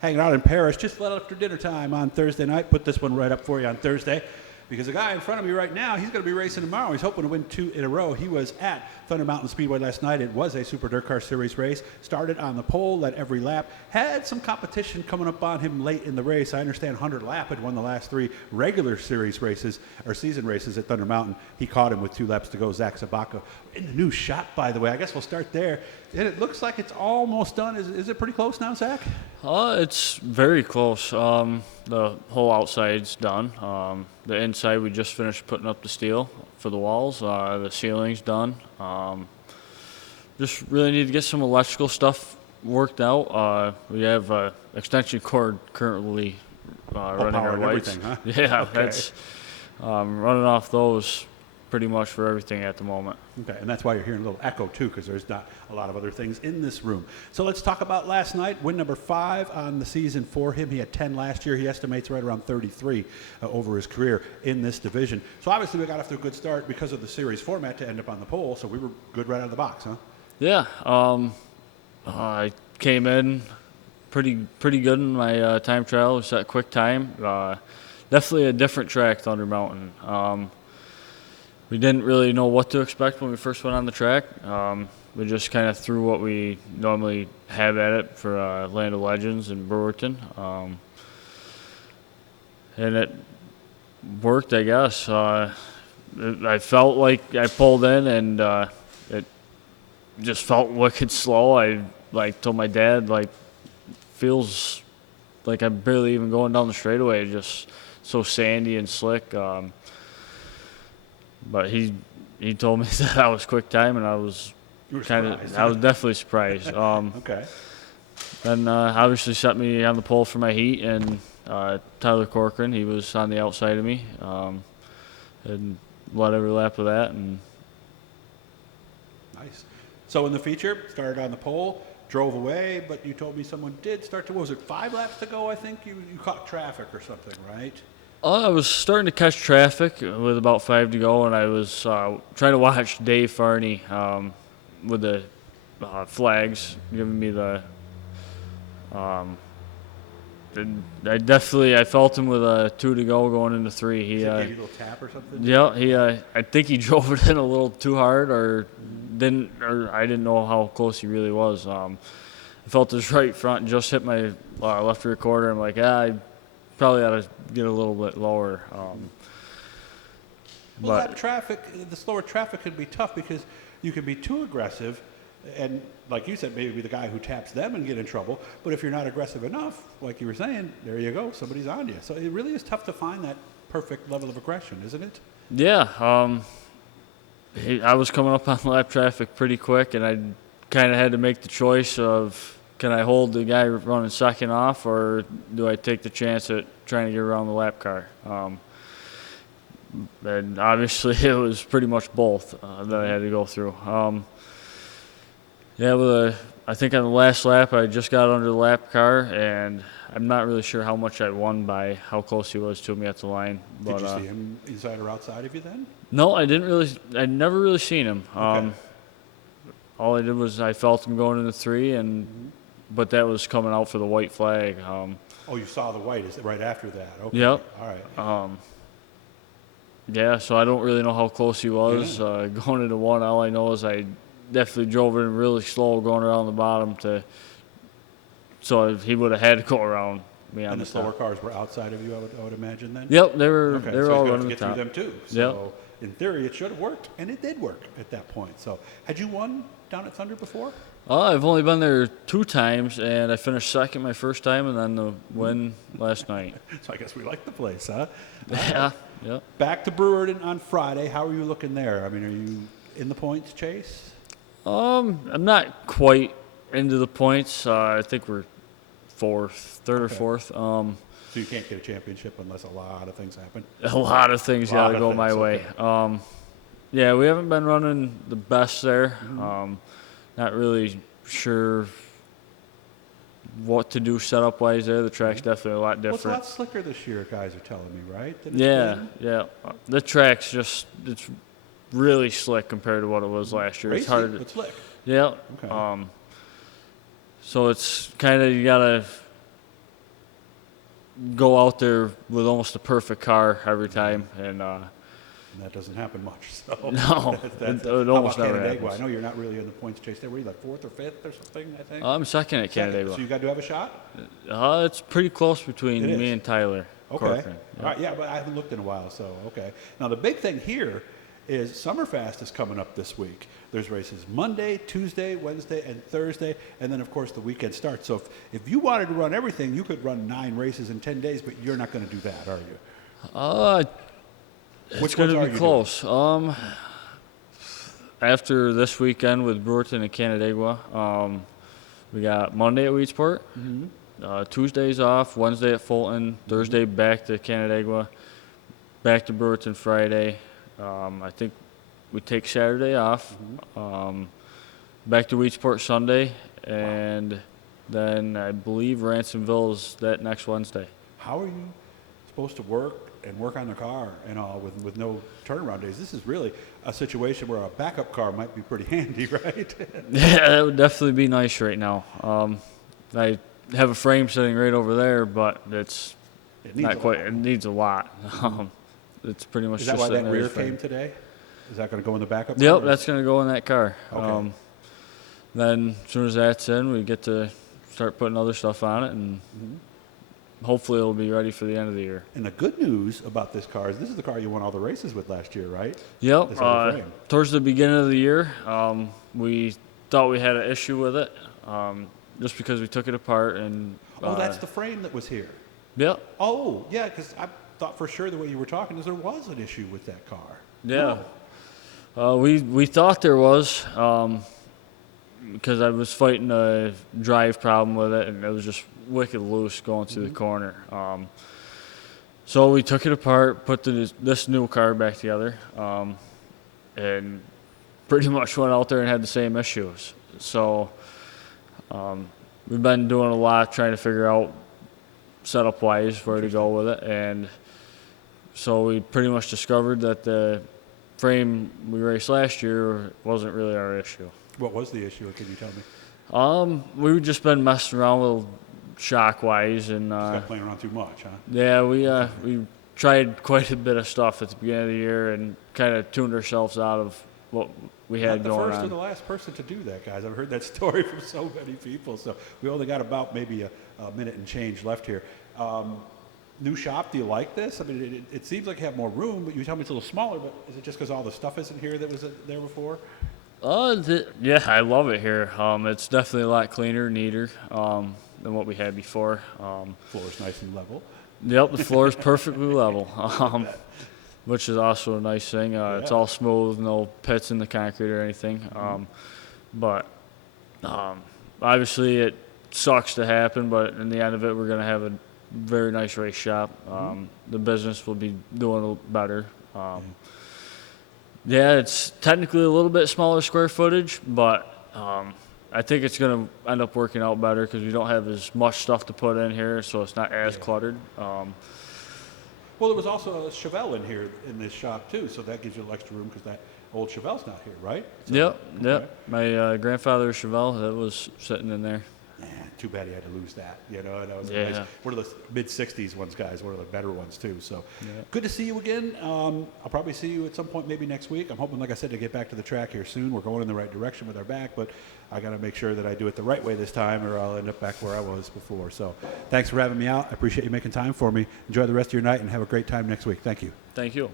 hanging out in Paris just after dinner time on Thursday night. Put this one right up for you on Thursday. Because the guy in front of me right now, he's going to be racing tomorrow. He's hoping to win 2 in a row. He was at Thunder Mountain Speedway last night. It was a Super DIRTcar Series race. Started on the pole, led every lap. Had some competition coming up on him late in the race. I understand Hunter Lapp had won the last 3 regular series races, or season races at Thunder Mountain. He caught him with 2 laps to go. Zach Sobotka in the new shot, by the way. I guess we'll start there. And it looks like it's almost done. Is it pretty close now, Zach? It's very close. The whole outside's done. The inside, we just finished putting up the steel for the walls. The ceiling's done. Just really need to get some electrical stuff worked out. We have an extension cord currently running our lights. Huh? Yeah, okay. That's running off those pretty much for everything at the moment. Okay, and that's why you're hearing a little echo too, because there's not a lot of other things in this room. So let's talk about last night. Win number 5 on the season for him. He had 10 last year. He estimates right around 33 over his career in this division. So obviously we got off to a good start because of the series format to end up on the pole. So we were good right out of the box, huh? Yeah, I came in pretty good in my time trial. We set a quick time. Definitely a different track, Thunder Mountain. We didn't really know what to expect when we first went on the track. We just kind of threw what we normally have at it for Land of Legends in Brewerton. And it worked, I guess. I felt like I pulled in and it just felt wicked slow. I told my dad, feels like I'm barely even going down the straightaway. Just so sandy and slick. But he told me that I was quick time, and I was definitely surprised. Okay. And obviously set me on the pole for my heat, and Tyler Corcoran, he was on the outside of me, and led every lap of that. And nice. So in the feature, started on the pole, drove away, but you told me someone did start to, what was it, 5 laps to go, I think? You caught traffic or something, right? I was starting to catch traffic with about 5 to go, and I was trying to watch Dave Farney with the flags, giving me the. I felt him with a 2 to go going into 3. He gave you a little tap or something? Yeah, I think he drove it in a little too hard, or I didn't know how close he really was. I felt his right front just hit my left rear quarter. I'm like, I probably ought to get a little bit lower. Well, that traffic, the slower traffic can be tough because you can be too aggressive and, like you said, maybe be the guy who taps them and get in trouble. But if you're not aggressive enough, like you were saying, there you go, somebody's on you. So it really is tough to find that perfect level of aggression, isn't it? Yeah. I was coming up on lap traffic pretty quick, and I kind of had to make the choice of, can I hold the guy running second off, or do I take the chance at trying to get around the lap car? And obviously it was pretty much both that I had to go through. I think on the last lap I just got under the lap car, and I'm not really sure how much I won by how close he was to me at the line. But, did you see him inside or outside of you then? No, I didn't really. I'd never really seen him. Okay. All I did was I felt him going into 3, but that was coming out for the white flag. Oh, you saw the white right after that. Okay. Yep. All right. Yeah, so I don't really know how close he was. Going into 1, all I know is I definitely drove it really slow going around the bottom so he would have had to go around me on And the the slower top. cars were outside of you, I would imagine then? Yep, they were Okay, they were so all he's running got to the get top. through them too. So in theory, it should have worked, and it did work at that point. So had you won down at Thunder before? I've only been there 2 times, and I finished second my first time, and then the win last night. So I guess we like the place, huh? Yeah, yeah. Back to Brewerton on Friday. How are you looking there? I mean, are you in the points chase? I'm not quite into the points. I think we're third or fourth. So you can't get a championship unless a lot of things happen? A lot of things got to go my way. Okay. Yeah, we haven't been running the best there. Not really sure what to do setup-wise there. The track's definitely a lot different. Well, it's a lot slicker this year, guys are telling me, right? Than it's Yeah, been? yeah. The track's it's really slick compared to what it was last year. Racy, It's hard. but slick. Yeah. Okay. So it's kind of, you got to go out there with almost a perfect car every time, and And that doesn't happen much. So no, it how almost about never Canandaigua? happens. I know you're not really in the points chase there. Were you like 4th or 5th or something, I think? I'm second at Second. Canandaigua. So you got to have a shot? It's pretty close between It me is. and Tyler. Okay. Corcoran. All right, yeah, but I haven't looked in a while, so okay. Now, the big thing here is Summerfest is coming up this week. There's races Monday, Tuesday, Wednesday, and Thursday, and then, of course, the weekend starts. So if you wanted to run everything, you could run 9 races in 10 days, but you're not going to do that, are you? It's Which going ones to are be you close. After this weekend with Brewerton and Canandaigua, we got Monday at Weedsport, Tuesdays off, Wednesday at Fulton, Thursday back to Canandaigua, back to Brewerton Friday. I think we take Saturday off, back to Weedsport Sunday, and then I believe Ransomville is that next Wednesday. How are you supposed to work on the car and all with no turnaround days? This is really a situation where a backup car might be pretty handy, right? Yeah, that would definitely be nice right now. I have a frame sitting right over there, but it's It needs not a quite. lot. It needs a lot. It's pretty much Is that just why sitting that there rear as a frame. came today? Is that going to go in the backup car? Yep, or- that's going to go in that car. Okay. Then as soon as that's in, we get to start putting other stuff on it, and hopefully it'll be ready for the end of the year. And the good news about this car is this is the car you won all the races with last year, right? Yep. This other frame. Towards the beginning of the year, we thought we had an issue with it, just because we took it apart and. Oh, that's the frame that was here. Yep. Oh, yeah, because I thought for sure the way you were talking is there was an issue with that car. Yeah. No. We thought there was, because I was fighting a drive problem with it, and it was just wicked loose going through the corner. So we took it apart, put this new car back together, and pretty much went out there and had the same issues. So we've been doing a lot trying to figure out setup-wise where to go with it, and so we pretty much discovered that the frame we raced last year wasn't really our issue. What was the issue? Can you tell me? We've just been messing around with shock-wise, and Just got playing around too much, huh? yeah, we tried quite a bit of stuff at the beginning of the year and kind of tuned ourselves out of what we had Not the going first on. or the last person to do that, guys. I've heard that story from so many people. So we only got about maybe a minute and change left here. New shop, do you like this? I mean, it seems like you have more room, but you tell me it's a little smaller, but is it just because all the stuff isn't here that was there before? Yeah, I love it here. It's definitely a lot cleaner, neater than what we had before. Floor's nice and level. Yep, the floor is perfectly level, which is also a nice thing. It's all smooth, no pits in the concrete or anything. But obviously it sucks to happen, but in the end of it, we're going to have a very nice race shop. The business will be doing a little better. Yeah, it's technically a little bit smaller square footage, but I think it's going to end up working out better because we don't have as much stuff to put in here, so it's not as cluttered. Well, there was also a Chevelle in here in this shop too, so that gives you a little extra room because that old Chevelle's not here, right? So, Yep. okay. My grandfather's Chevelle, that was sitting in there. Man, too bad he had to lose that. You know, that was a Yeah. nice, one of the mid-'60s ones, guys, one of the better ones, too. So good to see you again. I'll probably see you at some point maybe next week. I'm hoping, like I said, to get back to the track here soon. We're going in the right direction with our back, but I got to make sure that I do it the right way this time or I'll end up back where I was before. So thanks for having me out. I appreciate you making time for me. Enjoy the rest of your night and have a great time next week. Thank you. Thank you.